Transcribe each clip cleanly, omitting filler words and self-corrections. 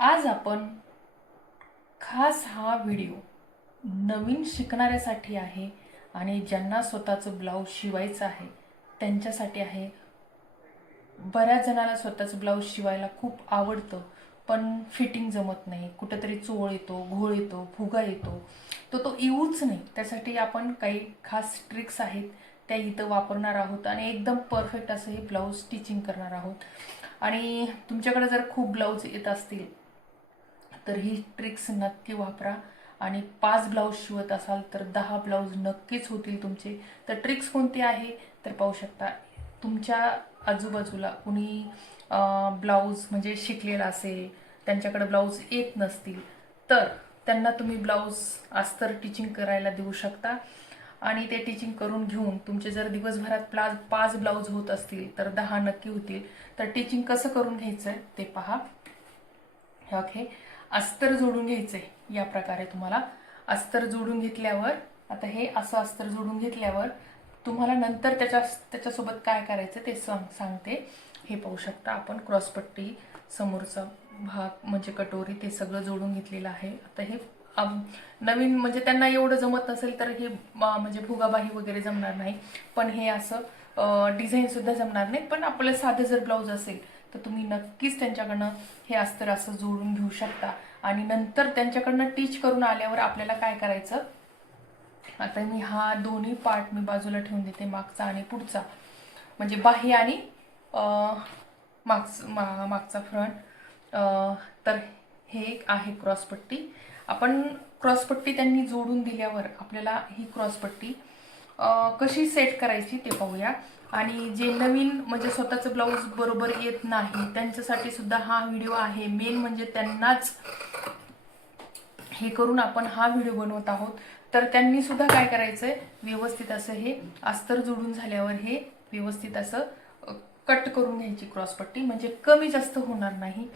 आज आपण खास हा व्हिडिओ नवीन शिकणाऱ्यासाठी आहे आणि ज्यांना स्वतःचं ब्लाऊज शिवायचं आहे त्यांच्यासाठी आहे. बऱ्याच जणांना स्वतःचं ब्लाऊज शिवायला खूप आवडतं, पण फिटिंग जमत नाही, कुठेतरी चोळ येतो, घोळ येतो, फुगा येतो, तो येऊच नाही. त्यासाठी आपण काही खास ट्रिक्स आहेत त्या इथं वापरणार आहोत आणि एकदम परफेक्ट असं हे ब्लाऊज स्टिचिंग करणार आहोत. आणि तुमच्याकडे जर खूप ब्लाऊज येत असतील तर ही ट्रिक्स नक्की वापरा. आणि 5 ब्लाऊज शिवत असाल तर 10 ब्लाऊज नक्कीच होतील तुमचे. तर ट्रिक्स कोणती आहे तर पाहू शकता. तुमच्या आजूबाजूला कुणी ब्लाऊज म्हणजे शिकलेला असेल, त्यांच्याकडे ब्लाऊज येत नसतील तर त्यांना तुम्ही ब्लाऊज अस्तर टिचिंग करायला देऊ शकता. आणि ते टिचिंग करून घेऊन तुमचे जर दिवसभरात 5 ब्लाऊज होत असतील तर 10 नक्की होतील. तर टिचिंग कसं करून घ्यायचं ते पहा. ओके, अस्तर जोडून घ्यायचंय. या प्रकारे तुम्हाला अस्तर जोडून घेतल्यावर, आता हे असं अस्तर जोडून घेतल्यावर तुम्हाला नंतर त्याच्यासोबत काय करायचं ते सांगते. हे पाहू शकता आपण क्रॉसपट्टी, समोरचा भाग म्हणजे कटोरी, ते सगळं जोडून घेतलेलं आहे. आता हे नवीन म्हणजे त्यांना एवढं जमत नसेल तर हे म्हणजे फुगाबाही वगैरे जमणार नाही, पण हे असं डिझाईन सुद्धा जमणार नाही. पण आपलं साधं जर ब्लाऊज असेल तर तुम्ही नक्कीच त्यांच्याकडनं हे अस्तर असं जोडून घेऊ शकता. आणि नंतर त्यांच्याकडनं टीच करून आल्यावर आपल्याला काय करायचं, आता मी हा दोन्ही पार्ट मी बाजूला ठेवून देते, मागचा आणि पुढचा, म्हणजे बाही आणि मागचा फ्रंट. तर हे एक आहे क्रॉसपट्टी. आपण क्रॉसपट्टी त्यांनी जोडून दिल्यावर आपल्याला ही क्रॉसपट्टी कशी सेट करायची ते पाहूया. आणि जे नवीन म्हणजे स्वतःचं ब्लाऊज बरोबर येत नाही त्यांच्यासाठी सुद्धा हा व्हिडिओ आहे. मेन म्हणजे त्यांनाच हे करून आपण हा व्हिडिओ बनवत आहोत. तर त्यांनी सुद्धा काय करायचंय, व्यवस्थित असं हे अस्तर जोडून झाल्यावर हे व्यवस्थित असं कट करून घ्यायची क्रॉसपट्टी, म्हणजे कमी जास्त होणार नाही.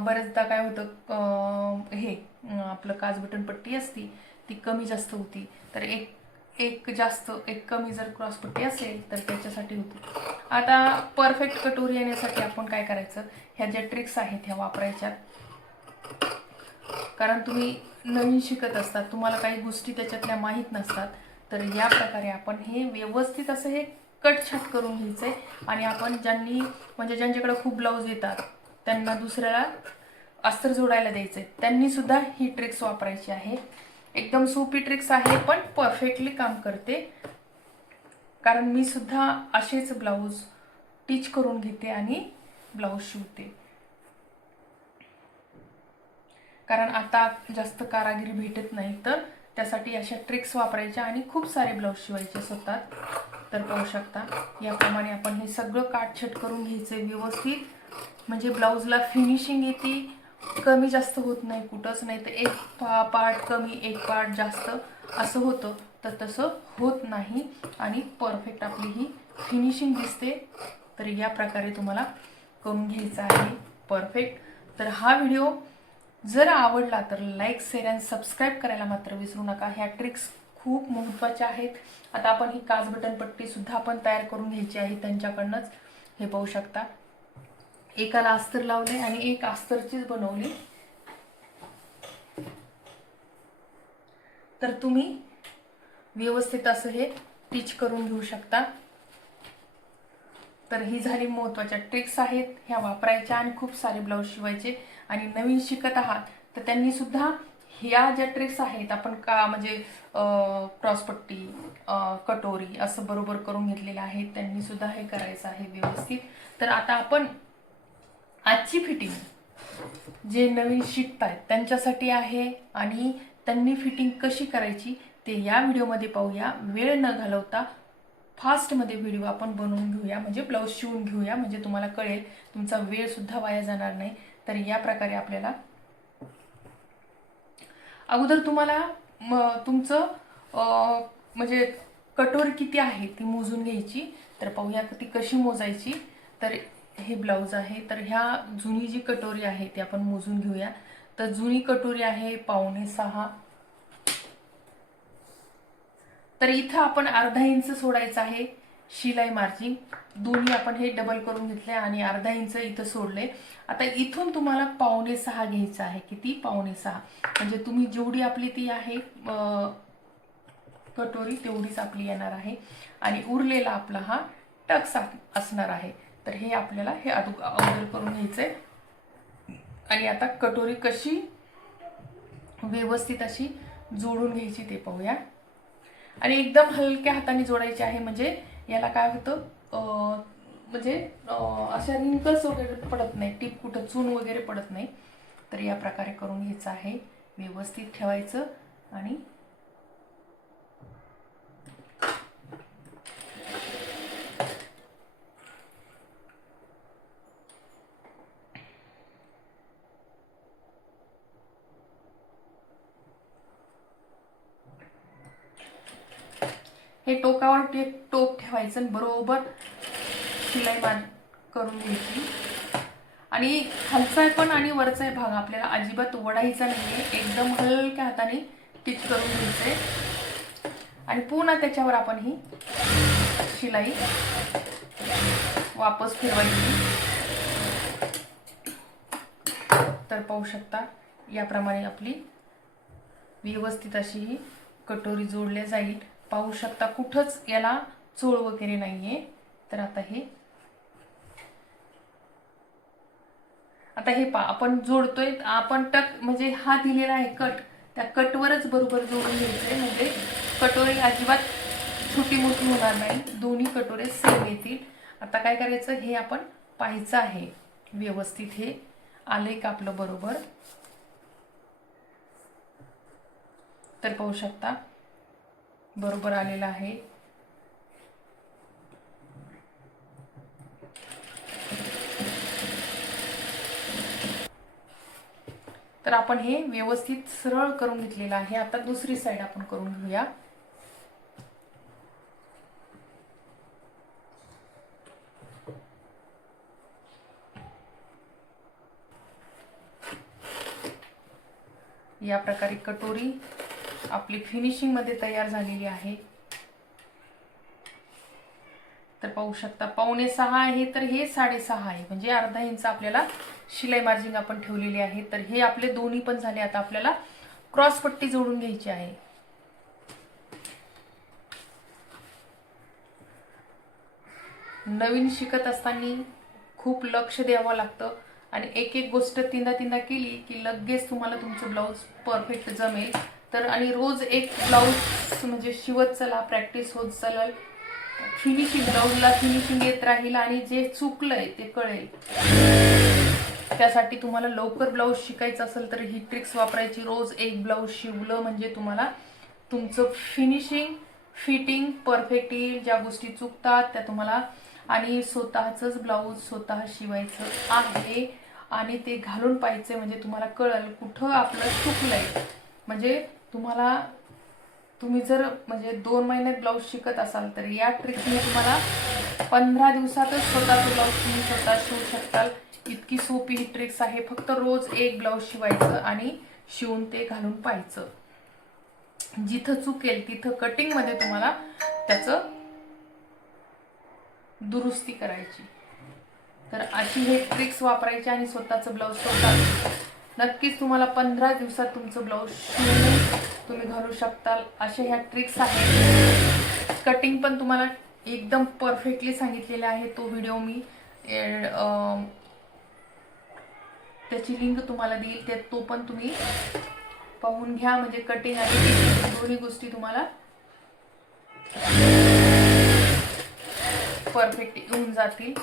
बऱ्याचदा काय होतं, हे आपलं काज बटन पट्टी असती ती कमी जास्त होती. तर एक एक जास्त एक कमी जर क्रॉसपट्टी असेल तर त्याच्यासाठी होती. आता परफेक्ट कटोरी येण्यासाठी आपण काय करायचं, ह्या ज्या ट्रिक्स आहेत ह्या वापरायच्या. कारण तुम्ही नवीन शिकत असतात, तुम्हाला काही गोष्टी त्याच्यातल्या माहीत नसतात. तर या प्रकारे आपण हे व्यवस्थित असं हे कटछाट करून घ्यायचंय. आणि आपण म्हणजे ज्यांच्याकडे खूप ब्लाऊज येतात त्यांना दुसऱ्याला अस्तर जोडायला द्यायचंय, त्यांनी सुद्धा ही ट्रिक्स वापरायची आहे. एकदम सोपी ट्रिक्स आहे पण परफेक्टली काम करते. कारण मी सुद्धा असेच ब्लाऊज टीच करून घेते आणि ब्लाऊज शिवते. कारण आता जास्त कारागिरी भेटत नाही, तर त्यासाठी अशा ट्रिक्स वापरायच्या आणि खूप सारे ब्लाऊज शिवायचे असतात. तर पाहू शकता याप्रमाणे आपण हे सगळं काटछट करून घ्यायचं व्यवस्थित, म्हणजे ब्लाऊजला फिनिशिंग येते, कमी जास्त होत नाही कुठंच नाही. तर एक पार्ट कमी एक पार्ट जास्त असं होतं, तर तसं होत नाही आणि परफेक्ट आपली ही फिनिशिंग दिसते. तर या प्रकारे तुम्हाला करून घ्यायचं आहे परफेक्ट. तर हा व्हिडिओ जर आवडला तर लाईक, शेअर आणि सबस्क्राईब करायला मात्र विसरू नका. ह्या ट्रिक्स खूप महत्त्वाच्या आहेत. आता आपण ही काज बटन पट्टी सुद्धा आपण तयार करून घ्यायची आहे त्यांच्याकडनंच. हे पाहू शकता, एकाला अस्तर लावले आणि एक अस्तरचीच बनवली. तर तुम्ही व्यवस्थित असं हे टीच करून घेऊ शकता. तर ही झाली महत्त्वाच्या ट्रिक्स आहेत, ह्या वापरायच्या आणि खूप सारे ब्लाऊज शिवायचे. आणि नवीन शिकत आहात तर त्यांनी सुद्धा ह्या ज्या ट्रिक्स आहेत आपण का म्हणजे क्रॉसपट्टी, कटोरी असं बरोबर करून घेतलेलं आहे, त्यांनी सुद्धा हे करायचं आहे व्यवस्थित. तर आता आपण आजची फिटिंग जे नवीन शिकतायत त्यांच्यासाठी आहे आणि त्यांनी फिटिंग कशी करायची ते या व्हिडिओमध्ये पाहूया. वेळ न घालवता फास्टमध्ये व्हिडिओ आपण बनवून घेऊया, म्हणजे ब्लाऊज शिवून घेऊया, म्हणजे तुम्हाला कळेल, तुमचा वेळ सुद्धा वाया जाणार नाही. तर या प्रकारे आपल्याला अगोदर तुम्हाला तुमचं म्हणजे कटोरी किती आहे ती मोजून घ्यायची. तर पाहूया ती कशी मोजायची. तर हे ब्लाऊज आहे, तर ह्या जुनी जी कटोरी आहे ती आपण मोजून घेऊया. तर जुनी कटोरी आहे 5.25. तर इथं आपण अर्धा इंच सोडायचं आहे. शिलाई मार्जिन दोन्ही आपण हे डबल करून घेतले आणि अर्धा इंच इथं सोडले. आता इथून तुम्हाला 5.25 घ्यायचं आहे. किती? 5.25. म्हणजे तुम्ही जेवढी आपली ती आहे कटोरी तेवढीच आपली येणार आहे आणि उरलेला आपला हा टक्स असणार आहे. तर हे आपल्याला हे अगोदर करून घ्यायचंय. आणि आता कटोरी कशी व्यवस्थित अशी जोडून घ्यायची ते पाहूया. आणि एकदम हलक्या हाताने जोडायची आहे, म्हणजे याला काय होतं म्हणजे अशा रिंकल्स वगैरे पडत नाही, टीप कुठं चून वगैरे पडत नाही. तर या प्रकारे करून घ्यायचं आहे. व्यवस्थित ठेवायचं आणि हे टोकावर टोक ठेवायचं आणि बरोबर शिलाई करून घ्यायची. आणि खालचा पण आणि वरचा भाग आपल्याला अजिबात वडायचा नाहीये, एकदम हलक्या हाताने टिच करून घ्यायचंय. आणि पुन्हा त्याच्यावर आपण ही शिलाई वापस फिरवायची. तर पाहू शकता याप्रमाणे आपली व्यवस्थित अशी ही कटोरी जोडल्या जाईल. पाहू शकता कुठंच याला चोळ वगैरे नाहीये. तर आता हे आपण जोडतोय, आपण टक म्हणजे हा दिलेला आहे कट, त्या कटवरच बरोबर जोडून घ्यायचंय. म्हणजे कटोरी अजिबात छोटी मोठी होणार नाही, दोन्ही कटोरे सेम येतील. आता काय करायचं, हे आपण पाहायचं आहे व्यवस्थित हे आलंय का आपलं बरोबर. तर पाहू शकता बरोबर आलेलं आहे. तर आपण हे व्यवस्थित सरळ करून घेतलेलं आहे. आता दुसरी साइड आपण करून घेऊया. या प्रकारे कटोरी आपली फिनिशिंग मध्ये तयार झालेली आहे. तर पाहू शकता 5.25 आहे, तर हे 6.5 आहे, म्हणजे अर्धा इंच आपल्याला शिलाई मार्जिन आपण ठेवलेली आहे. तर हे आपले दोन्ही पण झाले. आता आपल्याला क्रॉस पट्टी जोडून घ्यायची आहे. नवीन शिकत असताना खूप लक्ष द्यावं लागतं आणि एक एक गोष्ट तीनदा केली की लगेच तुम्हाला तुमचं ब्लाऊज परफेक्ट जमेल. तर आणि रोज एक ब्लाऊज म्हणजे शिवत चला, प्रॅक्टिस होत चालेल, फिनिशिंग ब्लाऊजला फिनिशिंग येत राहील आणि जे चुकलंय ते कळेल. त्यासाठी तुम्हाला लवकर ब्लाऊज शिकायचं असेल तर ही ट्रिक्स वापरायची. रोज एक ब्लाऊज शिवलं म्हणजे तुम्हाला तुमचं फिनिशिंग फिटिंग परफेक्ट येईल. ज्या गोष्टी चुकतात त्या तुम्हाला, आणि स्वतःचंच ब्लाऊज स्वतः शिवायचं आहे आणि ते घालून पाहिजे म्हणजे तुम्हाला कळेल कुठं आपलं चुकलंय. म्हणजे तुम्ही जर म्हणजे 2 महिन्यात ब्लाऊज शिकत असाल तर या ट्रिक्सने तुम्हाला 15 दिवसातच स्वतःचं ब्लाऊज तुम्ही स्वतः शिवू शकताल. इतकी सोपी ही ट्रिक्स आहे. फक्त रोज एक ब्लाऊज शिवायचं आणि शिवून ते घालून पाहायचं. जिथं चुकेल तिथं कटिंग मध्ये तुम्हाला त्याचं दुरुस्ती करायची. तर अशी हे ट्रिक्स वापरायची आणि स्वतःचं ब्लाऊज स्वतः नक्कीच तुम्हाला 15 दिवसात तुमचं ब्लाऊज शिवून तुम्ही घालू शकताल. अशा ह्या ट्रिक्स आहेत. कटिंग पण तुम्हाला एकदम परफेक्टली सांगितलेले आहे. तो व्हिडिओ मी त्याची लिंक तुम्हाला देईल, ते तो पण तुम्ही पाहून घ्या. म्हणजे कटिंग आणि दोन्ही गोष्टी तुम्हाला परफेक्ट येऊन जातील.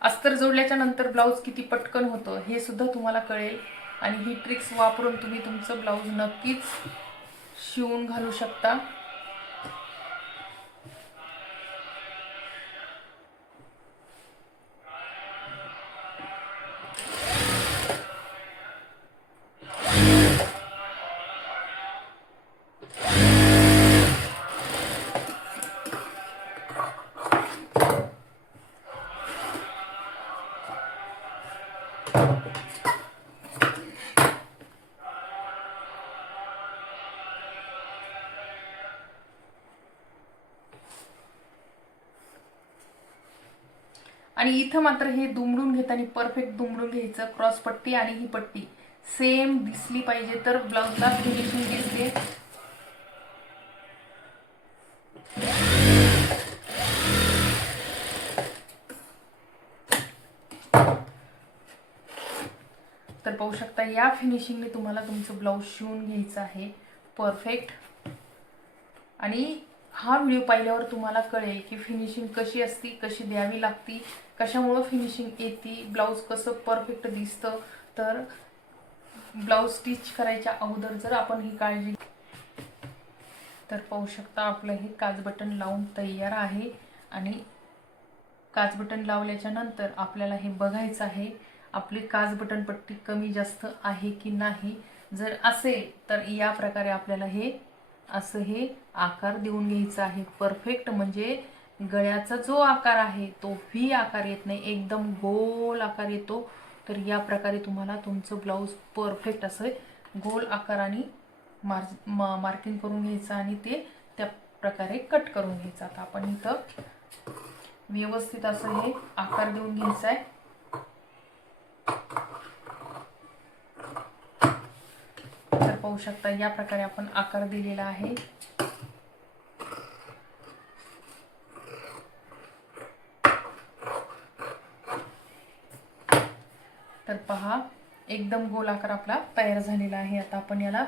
अस्तर जोडल्याच्या नंतर ब्लाऊज किती पटकन होतं हे सुद्धा तुम्हाला कळेल. आणि ही ट्रिक्स वापरून तुम्ही तुमचं ब्लाऊज नक्कीच शिवून घालू शकता. आणि इथं मात्र हे दुमडून घेताना परफेक्ट दुमडून घ्यायचं. क्रॉस पट्टी आणि ही पट्टी सेम दिसली पाहिजे तर ब्लाउजला फिनिशिंग दिसते. तर पाहू शकता या फिनिशिंगने तुम्हाला तुमचं ब्लाऊज शिवून घ्यायचं आहे परफेक्ट. आणि हा व्हिडिओ पाहिल्यावर तुम्हाला कळेल की फिनिशिंग कशी असती, कशी द्यावी लागती, कशामुळं फिनिशिंग येते, ब्लाऊज कसं परफेक्ट दिसतं. तर ब्लाऊज स्टिच करायच्या अगोदर जर आपण ही काळजी, तर पाहू शकता आपलं हे काज बटन लावून तयार आहे. आणि काज बटन लावल्याच्या नंतर आपल्याला हे बघायचं आहे आपली काज बटन पट्टी कमी जास्त आहे की नाही. जर असेल तर या प्रकारे आपल्याला हे असं हे आकार देऊन घ्यायचा आहे परफेक्ट. म्हणजे गळ्याचा जो आकार आहे तो व्ही आकार येत नाही, एकदम गोल आकार येतो. तर या प्रकारे तुम्हाला तुमचं ब्लाऊज परफेक्ट असं गोल आकाराने मार्किंग करून घ्यायचं आणि ते त्या प्रकारे कट करून घ्यायचं. आता आपण इथं व्यवस्थित असं हे आकार देऊन घ्यायचा आहे. तर पाहू शकता या प्रकारे आपण आकार दिलेला आहे. तर पहा एकदम गोल आकार आपला तयार झालेला आहे. आता आपण याला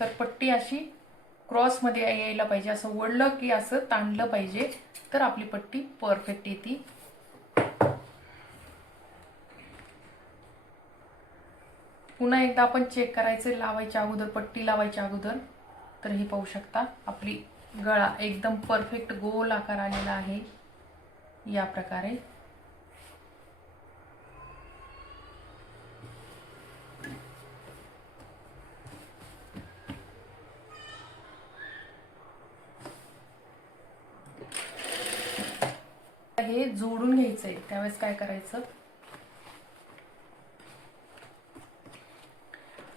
तर पट्टी अशी क्रॉस मध्ये यायला पाहिजे, असं वळलं की असं ताणलं पाहिजे तर आपली पट्टी परफेक्ट येते. पुन्हा एकदा आपण चेक करायचं लावायच्या अगोदर, पट्टी लावायच्या अगोदर. तर हे पाहू शकता आपली गळा एकदम परफेक्ट गोल आकार आलेला आहे या प्रकारे. हे जोडून घ्यायचंय. त्यावेळेस काय करायचं,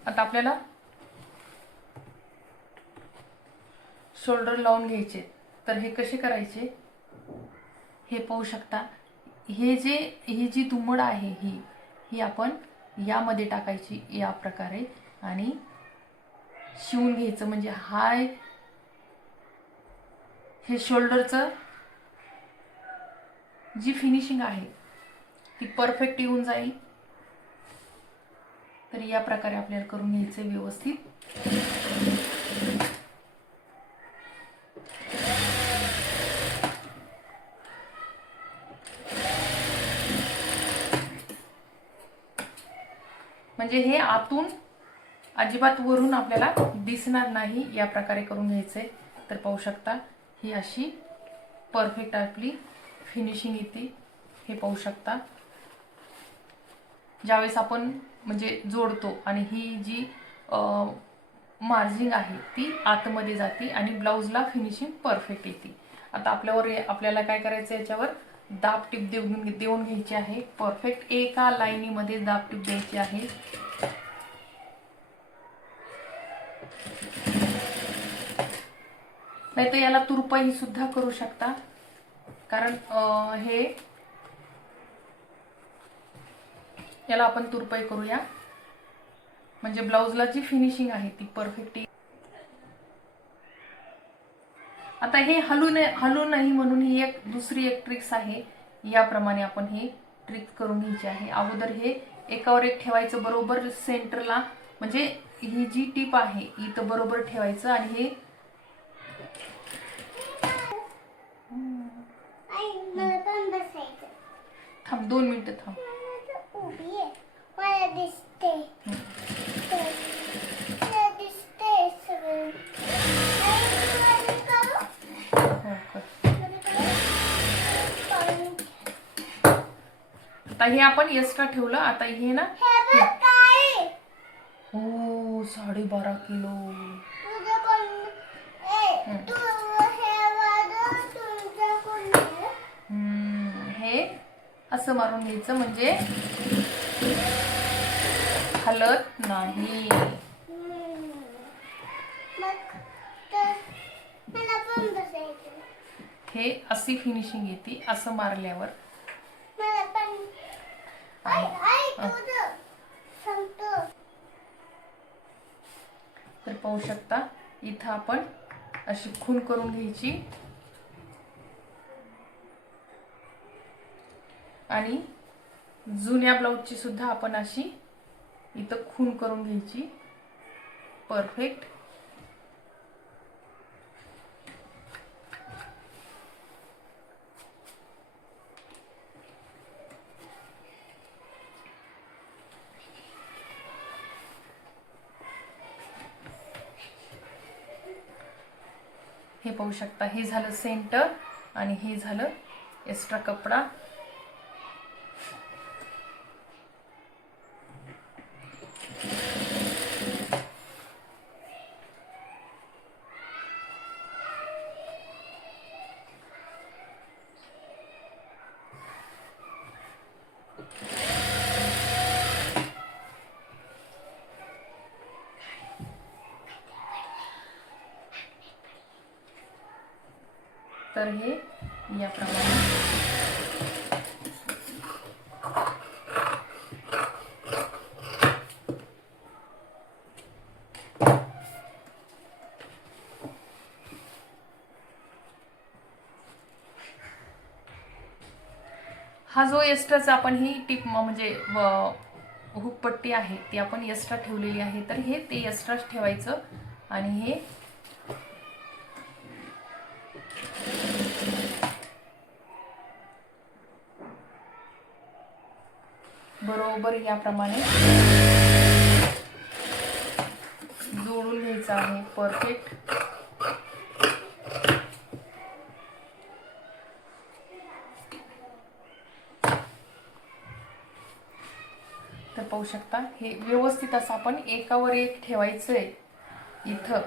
आता आपल्याला शोल्डर लावून घ्यायचे. तर हे कसे करायचे हे पाहू शकता. ही जी दुमड आहे ही आपण यामध्ये टाकायची या प्रकारे आणि शिवून घ्यायचं. म्हणजे हे शोल्डरचं जी फिनिशिंग आहे ती परफेक्ट येऊन जाईल. तर या प्रकारे आपल्याला करून घ्यायचं व्यवस्थित. म्हणजे हे आतून अजिबात वरून आपल्याला दिसणार नाही या प्रकारे करून घ्यायचंय. तर पाहू शकता ही अशी परफेक्ट आपली फिनिशिंग येते. हे पाहू शकता ज्यावेळेस आपण म्हणजे जोडतो आणि ही जी मार्जिंग आहे ती आतमध्ये जाते आणि ब्लाऊजला फिनिशिंग परफेक्ट येते. आता आपल्याला काय करायचं, याच्यावर दाब टीप देऊन घ्यायची आहे. परफेक्ट एका लाईनीमध्ये दाब टीप द्यायची आहे. नाही तर याला तुरपाई सुद्धा करू शकता, कारण याला आपण तुरपाई करूया. म्हणजे ब्लाऊजला जी फिनिशिंग आहे ती परफेक्ट. आता हे हलू नाही म्हणून ही दुसरी एक ट्रिक्स आहे. याप्रमाणे आपण हे ट्रिक करून घ्यायची आहे. अगोदर हे एकावर एक ठेवायचं बरोबर सेंटरला. म्हणजे ही जी टीप आहे इथं बरोबर ठेवायचं आणि हे थांब 2 मिनिटं थांब. आता हे आपण एक्स्ट्रा ठेवलं. आता हे ना हो 12.5 किलो. असं मारून घ्यायचं म्हणजे हलत नाही. हे अशी फिनिशिंग येते असं मारल्यावर. तर पाहू शकता इथं आपण अशी खून करून घ्यायची आणि जुन्या ब्लाऊजची सुद्धा आपण अशी इथं खून करून घ्यायची परफेक्ट. हे पाहू शकता हे झालं सेंटर आणि हे झालं एक्स्ट्रा कपडा. तर हे याप्रमाणे हा जो एक्स्ट्राचा आपण ही टिप म्हणजे हुक पट्टी आहे ती आपण एक्स्ट्रा ठेवलेली आहे. तर हे ते एक्स्ट्राच ठेवायचं आणि हे बरोबर याप्रमाणे जोडून घ्यायचं आहे परफेक्ट. तर पाहू शकता हे व्यवस्थित असं आपण एकावर एक ठेवायचंय इथं.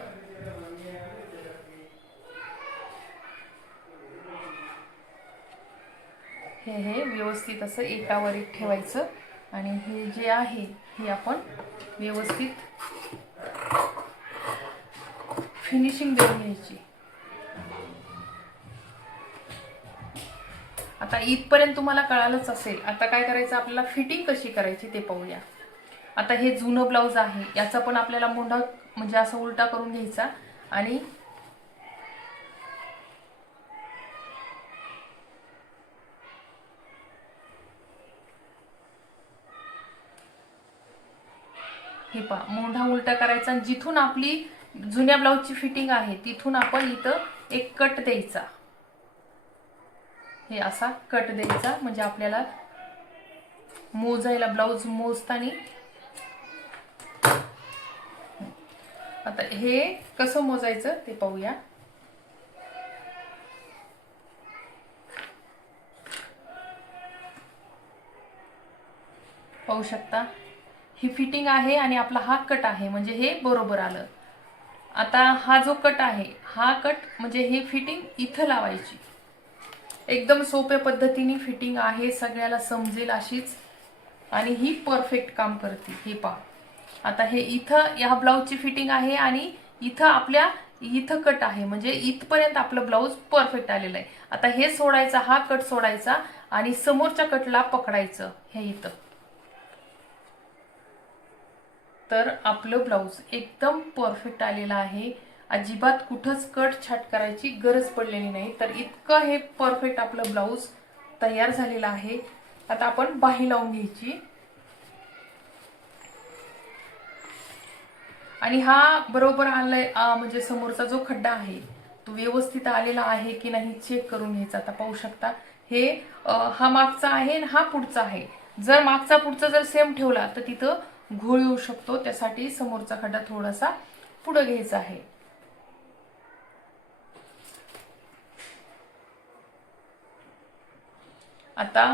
हे व्यवस्थित असं एकावर एक ठेवायचं आणि हे जे आहे हे आपण व्यवस्थित फिनिशिंग देऊन घ्यायची. आता इथपर्यंत तुम्हाला कळालंच असेल. आता काय करायचं आपल्याला फिटिंग कशी करायची ते पाहूया. आता हे जुनं ब्लाऊज आहे याचा पण आपल्याला मुंडा म्हणजे असं उलटा करून घ्यायचा आणि हे पहा मोंढा उलटा करायचा आणि जिथून आपली जुन्या ब्लाऊजची फिटिंग आहे तिथून आपण इथं एक कट द्यायचा. हे असा कट द्यायचा म्हणजे आपल्याला मोजायला ब्लाऊज मोजताना. आता हे कसं मोजायचं ते पाहूया. पाहू शकता ही फिटिंग आहे आणि आपला हा कट आहे म्हणजे हे बरोबर आलं. आता हा जो कट आहे हा कट म्हणजे ही फिटिंग इथं लावायची. एकदम सोप्या पद्धतीने फिटिंग आहे सगळ्याला समजेल अशीच आणि ही परफेक्ट काम करते. हे पहा आता हे इथं या ब्लाऊजची फिटिंग आहे आणि इथं आपल्या इथं कट आहे म्हणजे इथपर्यंत आपलं ब्लाऊज परफेक्ट आलेलं आहे. आता हे सोडायचा हा कट सोडायचा आणि समोरच्या कटला पकडायचं हे इथं. तर आपलं ब्लाऊज एकदम परफेक्ट आलेलं आहे. अजिबात कुठंच कट छाट करायची गरज पडलेली नाही. तर इतकं हे परफेक्ट आपलं ब्लाऊज तयार झालेलं आहे. आता आपण बाही लावून घ्यायची आणि हा बरोबर आलाय म्हणजे समोरचा जो खड्डा आहे तो व्यवस्थित आलेला आहे की नाही चेक करून घ्यायचा. आता पाहू शकता हे हा मागचा आहे आणि हा पुढचा आहे. जर मागचा पुढचा जर सेम ठेवला तर तिथं घोळ येऊ शकतो. त्यासाठी समोरचा खड्डा थोडासा पुढे घ्यायचा आहे. आता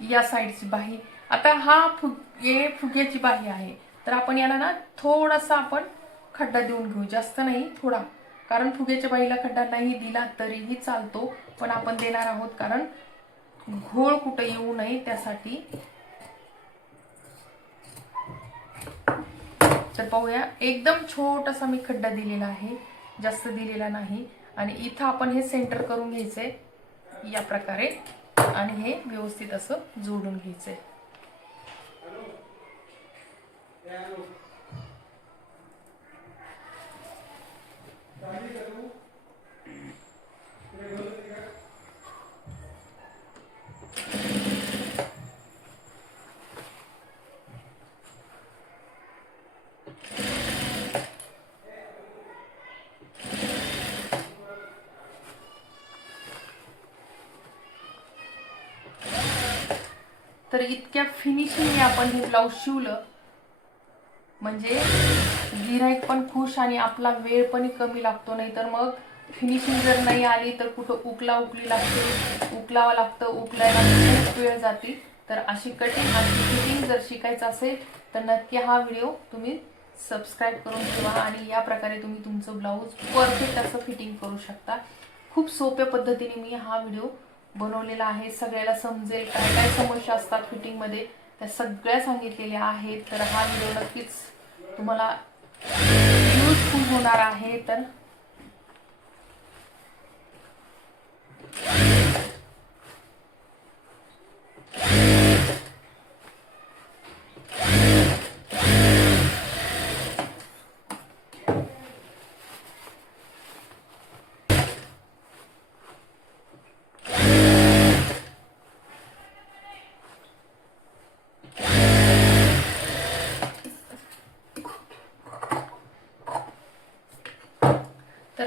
या साईडची बाही. आता हा फुग्याची बाही आहे तर आपण याला ना थोडासा आपण खड्डा देऊन घेऊ. जास्त नाही थोडा कारण फुग्याच्या बाईला खड्डा नाही दिला तरीही चालतो, पण आपण देणार आहोत कारण घोळ कुठे येऊ नये त्यासाठी. तर पाहूया, एकदम छोटासा मी खड्डा दिलेला आहे, जास्त दिलेला नाही. आणि इथं आपण हे सेंटर करून घ्यायचंय या प्रकारे आणि हे व्यवस्थित असं जोडून घ्यायचंय. तर इतक्या फिनिशिंगने आपण हे ब्लाऊज शिवलं म्हणजे गिऱ्हाईक पण खुश आणि आपला वेळ पण कमी लागतो. नाही तर मग फिनिशिंग जर नाही आली तर कुठं उकली लागते, उकलावं लागतं, उकलायला खूप वेळ जाते. तर अशी कटिंग आणि फिटिंग जर शिकायचं असेल तर नक्की हा व्हिडिओ तुम्ही सबस्क्राईब करून ठेवा आणि या प्रकारे तुम्ही तुमचं ब्लाऊज परफेक्ट असं फिटिंग करू शकता. खूप सोप्या पद्धतीने मी हा व्हिडिओ बनवलेला आहे, सगळ्याला समजेल. काय काय समस्या असतात फिटिंगमध्ये त्या सगळ्या सांगितलेल्या आहेत. तर हा व्हिडिओ नक्कीच तुम्हाला युजफुल होणार आहे. तर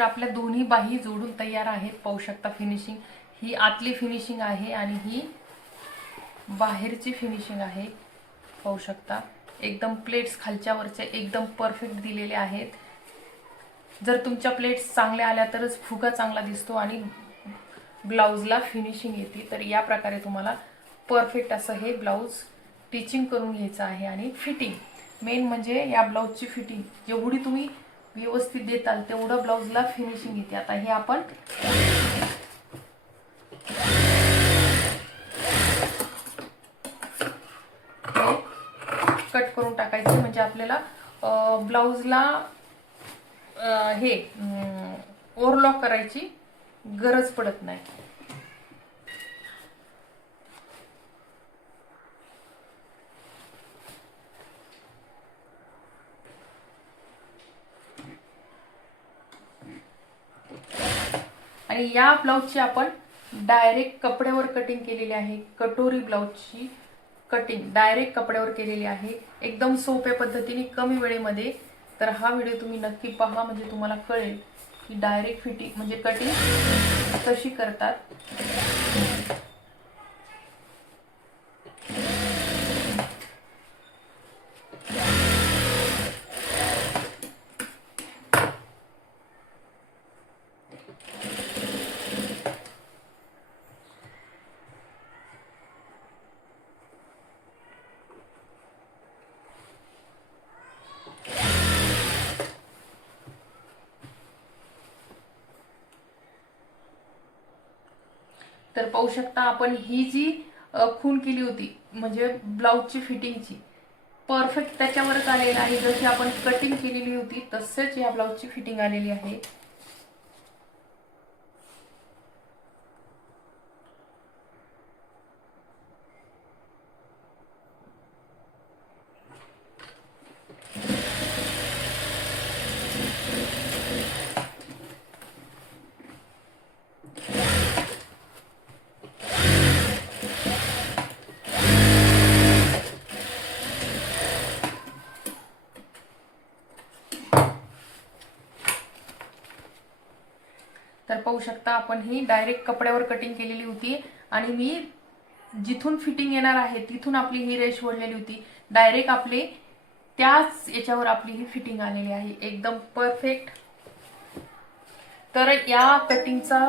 आपल्या दोन्ही बाही जोडून तयार आहेत. पाहू शकता फिनिशिंग ही आतली फिनिशिंग आहे आणि ही बाहेरची फिनिशिंग आहे. पाहू शकता एकदम प्लेट्स खालच्या वरच्या एकदम परफेक्ट दिलेले आहेत. जर तुमच्या प्लेट्स चांगल्या आल्या तरच फुगा चांगला दिसतो आणि ब्लाऊजला फिनिशिंग येते. तर या प्रकारे तुम्हाला परफेक्ट असं हे ब्लाऊज स्टिचिंग करून घ्यायचं आहे. आणि फिटिंग मेन म्हणजे या ब्लाऊजची फिटिंग जेवढी तुम्ही व्यवस्थित देताल तेवढं ब्लाऊजला फिनिशिंग येते. आता हे आपण कट करून टाकायचं म्हणजे आपल्याला ब्लाऊजला हे ओव्हरलॉक करायची गरज पडत नाही. आणि या ब्लाऊजची आपण डायरेक्ट कपड्यावर कटिंग केलेली आहे. कटोरी ब्लाऊजची कटिंग डायरेक्ट कपड्यावर केलेली आहे एकदम सोप्या पद्धतीने कमी वेळेमध्ये. तर हा व्हिडिओ तुम्ही नक्की पहा म्हणजे तुम्हाला कळेल की डायरेक्ट फिटिंग म्हणजे कटिंग कशी करतात. तर पाहू शकता आपण ही जी खून केली होती म्हणजे ब्लाऊजची फिटिंगची परफेक्ट त्याच्यावरच आलेली आहे. जशी आपण कटिंग केलेली होती तसेच या ब्लाऊजची फिटिंग आलेली आहे. तर पाहू शकता आपण ही डायरेक्ट कपड्यावर कटिंग केलेली होती आणि मी जिथून फिटिंग येणार आहे तिथून आपली ही रेष ओढलेली होती. डायरेक्ट आपली त्याच याच्यावर आपली ही फिटिंग आलेली आहे एकदम परफेक्ट. तर या कटिंगचा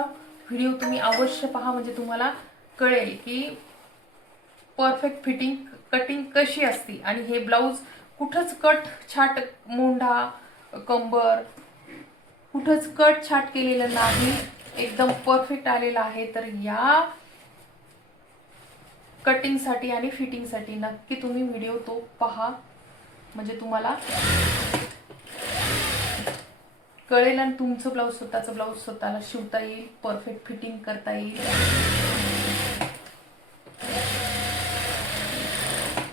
व्हिडिओ तुम्ही अवश्य पहा म्हणजे तुम्हाला कळेल की परफेक्ट फिटिंग कटिंग कशी असते. आणि हे ब्लाऊज कुठंच कट छाट मोंढा कंबर कुठंच कट छाट केलेलं नाही, एकदम परफेक्ट आलेला आहे. तर या कटिंगसाठी आणि फिटिंगसाठी नक्की तुम्ही व्हिडिओ तो पहा, म्हणजे तुम्हाला कळेल आणि तुमचं ब्लाऊज, स्वतःचं ब्लाऊज स्वतःला शिवता येईल, परफेक्ट फिटिंग करता येईल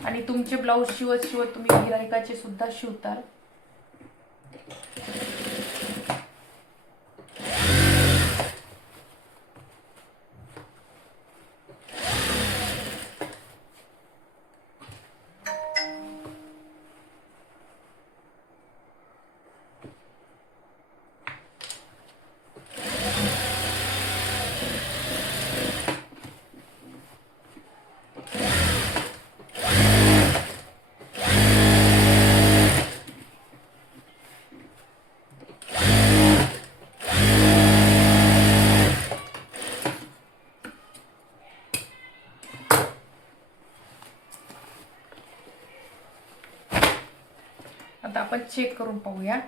आणि तुमचे ब्लाऊज शिवत शिवत तुम्ही गिरायकाचे सुद्धा शिवताल. आता आपण चेक करून पाहूया.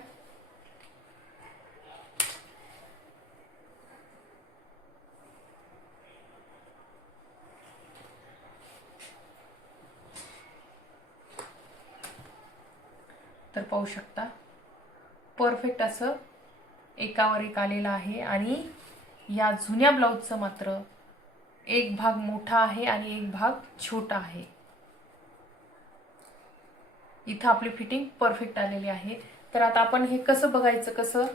तर पाहू शकता परफेक्ट असं एकावर एक आलेलं आहे. आणि या जुन्या ब्लाऊजचं मात्र एक भाग मोठा आहे आणि एक भाग छोटा आहे. इथं आपली फिटिंग परफेक्ट आलेली आहे. तर आता आपण हे कसं बघायचं, कसं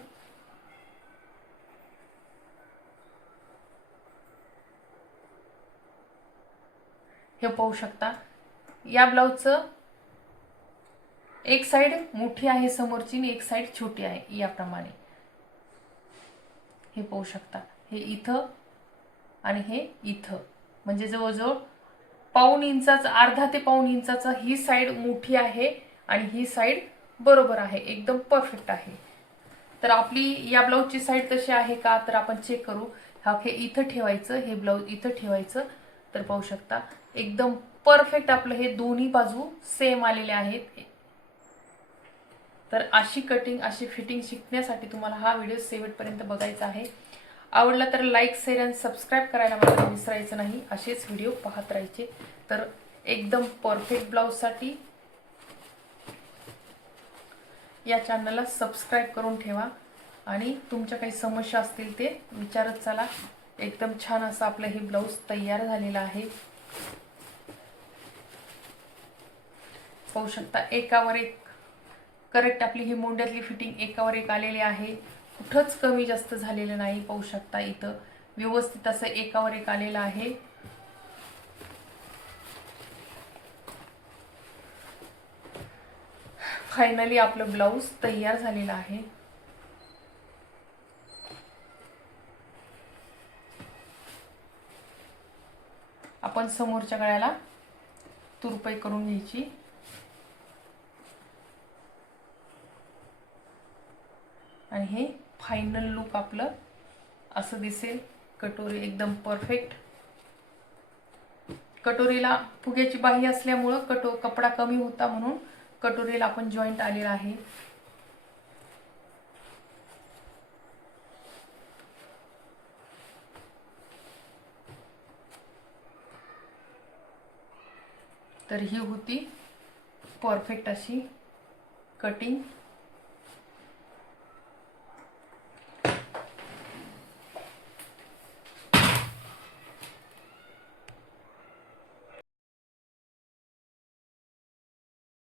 हे पाहू शकता. या ब्लाऊजचं एक साइड मोठी आहे समोरची आणि एक साइड छोटी आहे. याप्रमाणे हे पाहू शकता. हे इथं आणि हे इथं, म्हणजे जवळजवळ पाऊण इंचाचा, अर्धा ते पाऊण इंचाचा ही साइड मोठी आहे आणि ही साइड बरोबर आहे, एकदम परफेक्ट आहे. तर आपली या ब्लाऊजची साइड तशी आहे का, तर आपण चेक करू. हे इथं ठेवायचं, हे ब्लाऊज इथं ठेवायचं. तर पाहू शकता एकदम परफेक्ट आपलं हे दोन्ही बाजू सेम आलेले आहेत. तर अशी कटिंग, अशी फिटिंग शिकण्यासाठी तुम्हाला हा व्हिडिओ शेवटपर्यंत बघायचा आहे. आवडला तर लाईक, शेअर आणि सबस्क्राईब करायला मात्र विसरायचं नाही. असेच व्हिडिओ पाहत राहायचे. तर एकदम परफेक्ट ब्लाऊजसाठी या चॅनलला सबस्क्राईब करून ठेवा आणि तुमच्या काही समस्या असतील ते विचारत चला. एकदम छान असं आपलं हे ब्लाऊज तयार झालेलं आहे. पाहू शकता एकावर एक करेक्ट आपली ही मोंड्यातली फिटिंग एकावर एक आलेली आहे. कुठंच कमी जास्त झालेलं नाही. पाहू शकता इथं व्यवस्थित असं एकावर एक आलेलं आहे. फायनली आपलं ब्लाऊज तयार झालेलं आहे. आपण समोरच्या गळ्याला तुरपाई करून घ्यायची आणि हे फायनल लुक आपलं असं दिसेल. कटोरी एकदम परफेक्ट. कटोरीला फुग्याची बाही असल्यामुळं कपडा कमी होता म्हणून कटोरीला आपण जॉईंट आलेला आहे. तर ही होती परफेक्ट अशी कटिंग.